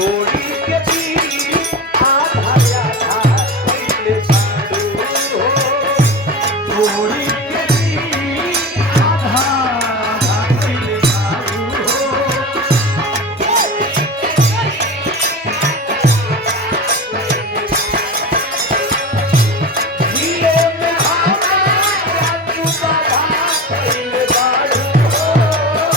तोड़ी के भी आधा आधा पहले बारू हो तोड़ी के भी आधा आधा पहले बारू हो जिले में हमारा तू बाधा पहले बारू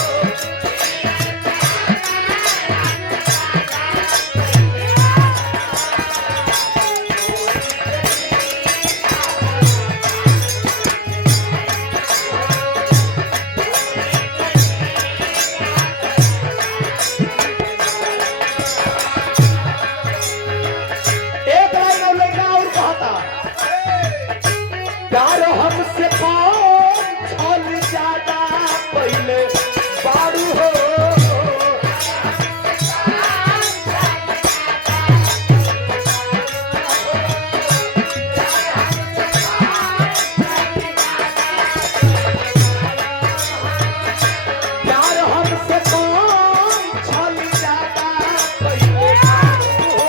एक लाइन और लड़का और कहता प्यार हमसे कौन छल ज्यादा पहले बारू हो प्यार हमसे कौन छल ज्यादा पहले बारू हो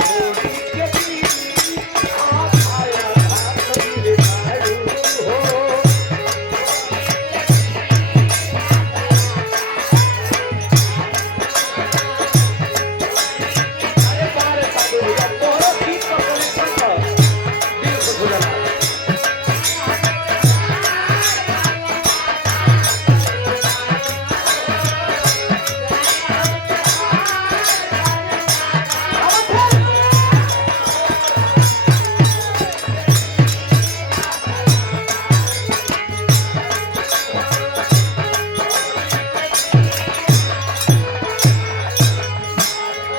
तोड़ी के भी आधा आधा पहले बारू हो अरे बारे साधु भैया तोहरो गीत का कनेक्शन था दिल को भुला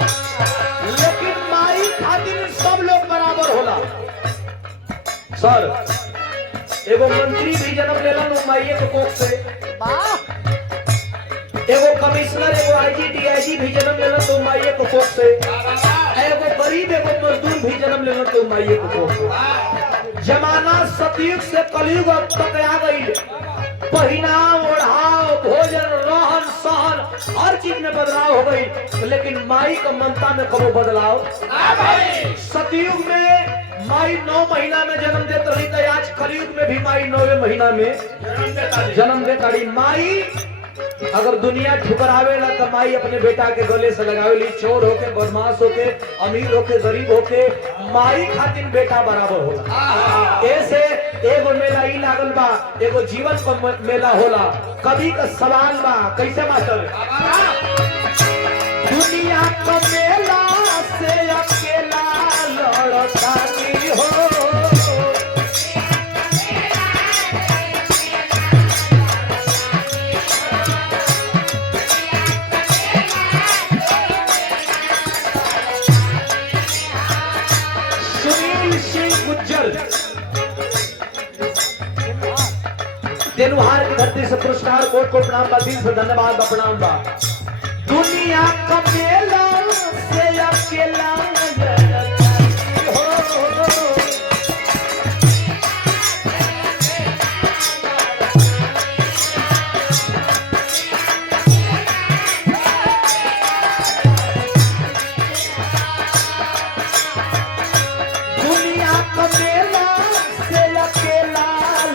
लेकिन माई खातिर सब लोग बराबर होला सर एगो मंत्री भी जन्म लेलन उ माईए के कोख से एगो कमिश्नर एगो आईजी डीआईजी भी जन्म लेलन तो माईए के कोख से एगो गरीब एगो मजदूर भी जन्म लेलन तो माईए के कोख से जमाना सतयुग से कलयुग अब तक आ गई पहिनाव ओढ़ाव भोजन रहन सहन हर चीज में बदलाव हो गई लेकिन माई का ममता में कबो बदलाव सतयुग में माई 9 महीना में जन्म देत रही तो आज कलयुग में भी माई 9वें महीना में जन्म देत रही माई अगर दुनिया ठुकरावेला तो माई अपने बेटा के गले से लगावेली चोर होके बदमाश होके अमीर होके गरीब होके माई खातिर बेटा बराबर होला ऐसे एगो मेला ई लागल बा एगो जीवन का मेला होला कभी का सवाल बा कैसे मास्टर दुनिया का मेला से अकेला लड़ता की हो सुनील सिंह गुज्जर देनुहार की धरती से पुरस्कार कोट को प्रणाम बा दिल से धन्यवाद बा प्रणाम बा दुनिया का मेला से अकेला लड़ती हो दुनिया का मेला से अकेला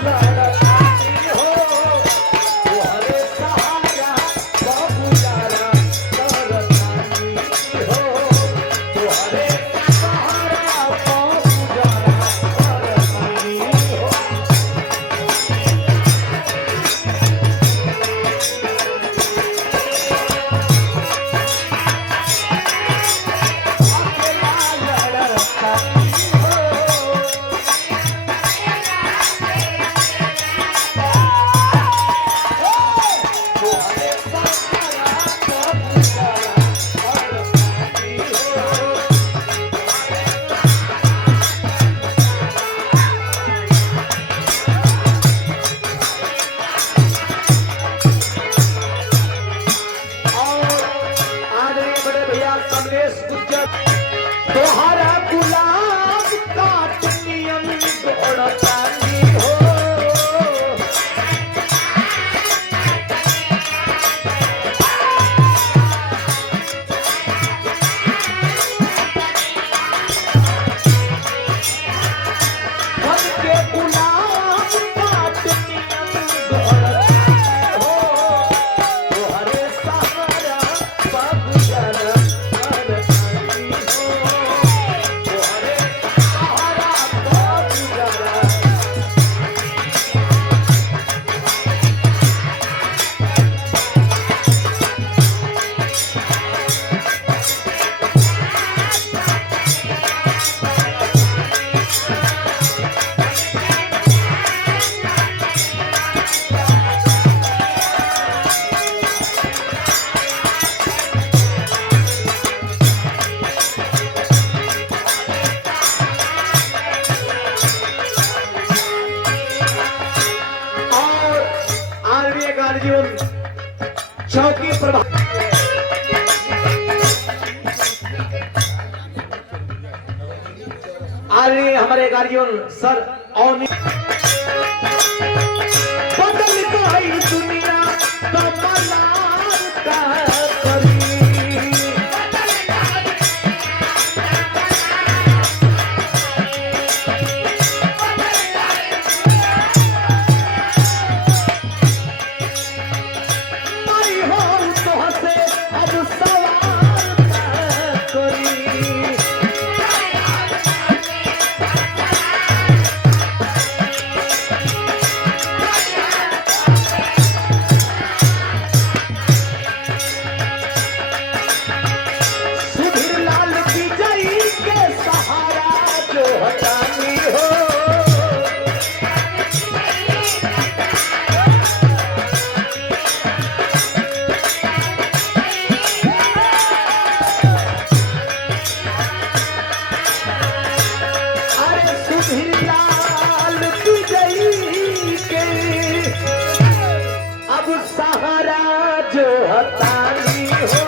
लड़ती हो तुम्हारे सहारा बाबू जारा करतानी हो तुम्हारे सहारा बाबू जारा करतानी हो अकेला लड़ती हो तुम्हारे सहारा बाबू जारा करतानी हो और आदरणीय बड़े भैया कमलेश गुज्जर तोहरा गुलाब काट नियम दौड़तानी हो हमारे गार्जियन सर और बदल गई दुनिया कमलार का करी माई हो तो हसे अब सवार का करी सुधीर लाल की जई के सहारा जो हटानी हो अरे सुधीर लाल की जई के अब सहारा जो हटानी हो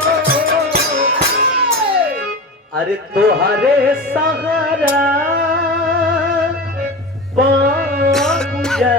अरे तोहरे सहारा पाऊं जा